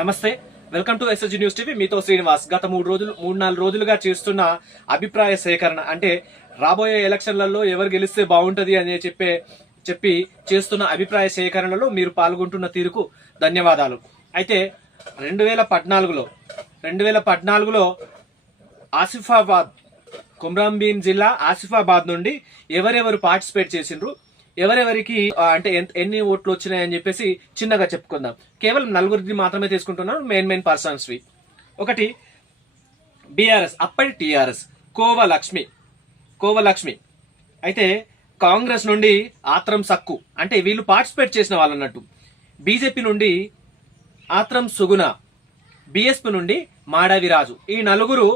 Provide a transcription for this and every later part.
నమస్తే, welcome to SSG news TV. మీతో శ్రీనివాస్. గత 3-4 రోజులుగా చేస్తున్న అభిప్రాయ సేకరణ, అంటే రాబోయే ఎలక్షన్లలో ఎవరు గెలిస్తే బాగుంటది అని చెప్పి చేస్తున్న అభిప్రాయ సేకరణలో మీరు పాల్గొంటున్న తీరుకు ధన్యవాదాలు. అయితే 2014లో ఆసిఫాబాద్, కుమ్రం భీం జిల్లా ఆసిఫాబాద్ నుండి ఎవరెవరు పార్టిసిపేట్ చేసిండ్రు, ఎవరెవరికి అంటే ఎన్ని ఓట్లు వచ్చినాయని చెప్పేసి చిన్నగా చెప్పుకుందాం. కేవలం 4 మాత్రమే తీసుకుంటున్నాను, మెయిన్ పర్సన్స్ వి. ఒకటి బీఆర్ఎస్, అప్పటి టీఆర్ఎస్, కోవలక్ష్మి. అయితే కాంగ్రెస్ నుండి ఆత్రం సక్కు, అంటే వీళ్ళు పార్టిసిపేట్ చేసిన వాళ్ళు అన్నట్టు. బీజేపీ నుండి ఆత్రం సుగుణ, బీఎస్పీ నుండి మాడవిరాజు. ఈ 4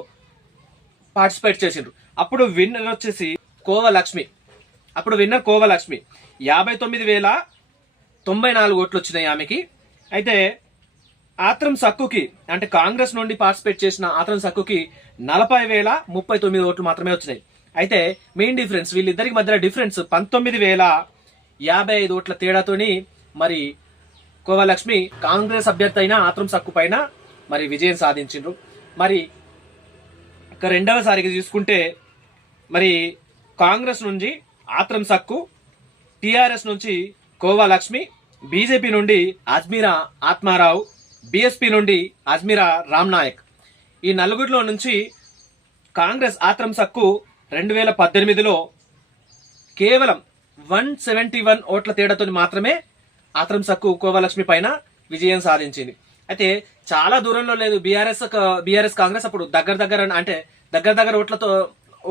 పార్టిసిపేట్ చేసిండ్రు. అప్పుడు విన్నర్ వచ్చేసి కోవలక్ష్మి. 59,094 ఓట్లు వచ్చినాయి ఆమెకి. అయితే ఆత్రం సక్కుకి, అంటే కాంగ్రెస్ నుండి పార్టిసిపేట్ చేసిన ఆత్రం సక్కుకి 40,039 ఓట్లు మాత్రమే వచ్చినాయి. అయితే మెయిన్ డిఫరెన్స్, వీళ్ళిద్దరికి మధ్య డిఫరెన్స్ 19,055 ఓట్ల తేడాతోని మరి కోవలక్ష్మి కాంగ్రెస్ అభ్యర్థి అయిన ఆత్రం సక్కు పైన మరి విజయం సాధించిండ్రు. మరి ఇక రెండవసారికి చూసుకుంటే మరి కాంగ్రెస్ నుంచి ఆత్రం సక్కు, టిఆర్ఎస్ నుంచి కోవలక్ష్మి, బీజేపీ నుండి అజ్మీరా ఆత్మారావు, బీఎస్పీ నుండి అజ్మీరా రామ్నాయక్. ఈ 4 నుంచి కాంగ్రెస్ ఆత్రం సక్కు 2018లో కేవలం 171 ఓట్ల తేడాతో మాత్రమే ఆత్రం సక్కు కోవలక్ష్మి పైన విజయం సాధించింది. అయితే చాలా దూరంలో లేదు. బీఆర్ఎస్ కాంగ్రెస్ అప్పుడు దగ్గర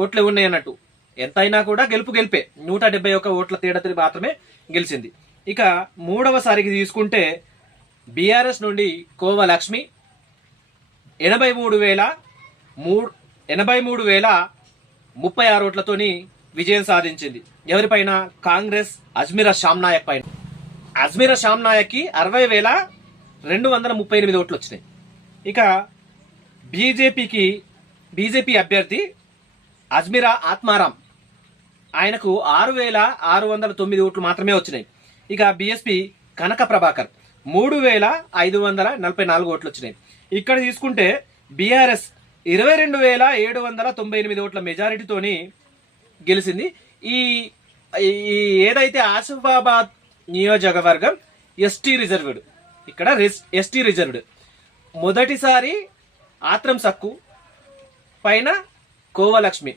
ఓట్లే ఉన్నాయి అన్నట్టు. ఎంతైనా కూడా గెలిపే. 171 ఓట్ల తేడాతో మాత్రమే గెలిచింది. ఇక మూడవసారికి తీసుకుంటే బీఆర్ఎస్ నుండి కోవలక్ష్మి 83,036 ఓట్లతోని విజయం సాధించింది. ఎవరిపైన? కాంగ్రెస్ అజ్మీరా షామ్నాయక్ పైన. అజ్మీరా షామ్నాయక్ కి 60,238 ఓట్లు వచ్చినాయి. ఇక బీజేపీ అభ్యర్థి అజ్మీరా ఆత్మారాం, ఆయనకు 6,609 ఓట్లు మాత్రమే వచ్చినాయి. ఇక బీఎస్పీ కనక ప్రభాకర్ 3,544 ఓట్లు వచ్చినాయి. ఇక్కడ తీసుకుంటే బీఆర్ఎస్ 22,798 ఓట్ల మెజారిటీతోని గెలిచింది. ఈ ఏదైతే ఆసిఫాబాద్ నియోజకవర్గం ఎస్టీ రిజర్వ్డ్, ఇక్కడ ఎస్టీ రిజర్వ్డ్. మొదటిసారి ఆత్రం సక్కు పైన కోవలక్ష్మి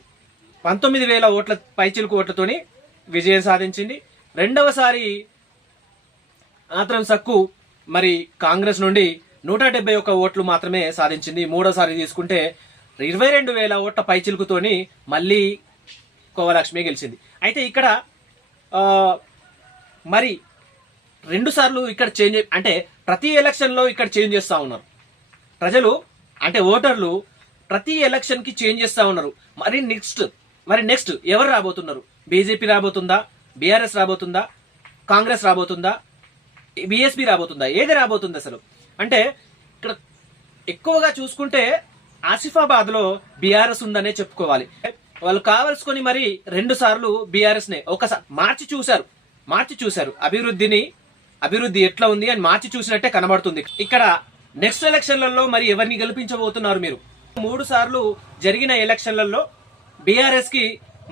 19,000 ఓట్ల పైచిలుకు ఓట్లతోని విజయం సాధించింది. రెండవసారి ఆత్రం సక్కు మరి కాంగ్రెస్ నుండి 171 ఓట్లు మాత్రమే సాధించింది. మూడోసారి తీసుకుంటే 22,000 ఓట్ల పైచిలుకుతోని మళ్ళీ కోవలక్ష్మి గెలిచింది. అయితే ఇక్కడ మరి 2 సార్లు ఇక్కడ చేంజ్, అంటే ప్రతి ఎలక్షన్ లో ఇక్కడ చేంజ్ చేస్తా ఉన్నారు ప్రజలు, అంటే ఓటర్లు ప్రతి ఎలక్షన్ కి చేంజ్ చేస్తా ఉన్నారు. మరి నెక్స్ట్ ఎవరు రాబోతున్నారు? బీజేపీ రాబోతుందా? బీఆర్ఎస్ రాబోతుందా? కాంగ్రెస్ రాబోతుందా? బీఎస్పీ రాబోతుందా? ఏది రాబోతుంది అసలు? అంటే ఇక్కడ ఎక్కువగా చూసుకుంటే ఆసిఫాబాద్ లో బీఆర్ఎస్ ఉందనే చెప్పుకోవాలి. వాళ్ళు కావలసుకొని మరి 2 సార్లు బీఆర్ఎస్ నే ఒకసారి మార్చి చూశారు. అభివృద్ధి ఎట్లా ఉంది అని మార్చి చూసినట్టే కనబడుతుంది. ఇక్కడ నెక్స్ట్ ఎలక్షన్లలో మరి ఎవరిని గెలిపించబోతున్నారు మీరు? 3 సార్లు జరిగిన ఎలక్షన్లలో బీఆర్ఎస్ కి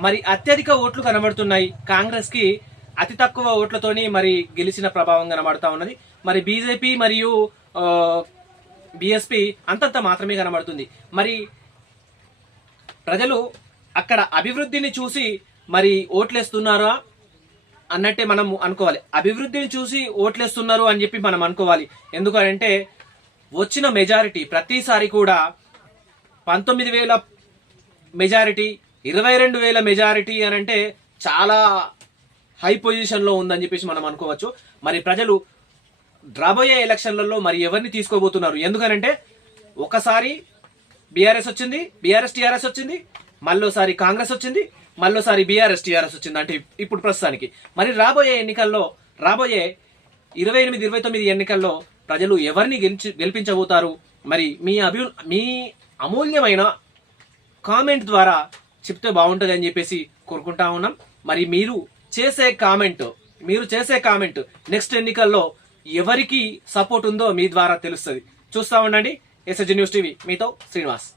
మరి అత్యధిక ఓట్లు కనబడుతున్నాయి, కాంగ్రెస్ కి అతి తక్కువ ఓట్లతోని మరి గెలిచిన ప్రభావం కనబడతా ఉన్నది. మరి బీజేపీ మరియు బీఎస్పీ అంతంత మాత్రమే కనబడుతుంది. మరి ప్రజలు అక్కడ అభివృద్ధిని చూసి మరి ఓట్లేస్తున్నారా అన్నట్టే మనం అనుకోవాలి. అభివృద్ధిని చూసి ఓట్లేస్తున్నారు అని చెప్పి మనం అనుకోవాలి. ఎందుకంటే వచ్చిన మెజారిటీ ప్రతిసారి కూడా 19,000 మెజారిటీ, 22,000 మెజారిటీ అని అంటే చాలా హై పొజిషన్ లో ఉందని చెప్పేసి మనం అనుకోవచ్చు. మరి ప్రజలు రాబోయే ఎలక్షన్లలో మరి ఎవరిని తీసుకోబోతున్నారు? ఎందుకనంటే ఒకసారి బీఆర్ఎస్ వచ్చింది, టీఆర్ఎస్ వచ్చింది, మళ్ళోసారి కాంగ్రెస్ వచ్చింది, మళ్ళోసారి టీఆర్ఎస్ వచ్చింది. అంటే ఇప్పుడు ప్రస్తుతానికి మరి రాబోయే 28-29 ఎన్నికల్లో ప్రజలు ఎవరిని గెలిపించబోతారు? మరి మీ అమూల్యమైన కామెంట్ ద్వారా చెప్తే బాగుంటుంది అని చెప్పేసి కోరుకుంటా ఉన్నాం. మరి మీరు చేసే కామెంట్ నెక్స్ట్ ఎన్నికల్లో ఎవరికి సపోర్ట్ ఉందో మీ ద్వారా తెలుస్తుంది. చూస్తూ ఉండండి ఎస్ఎస్జి న్యూస్ టీవీ. మీతో శ్రీనివాస్.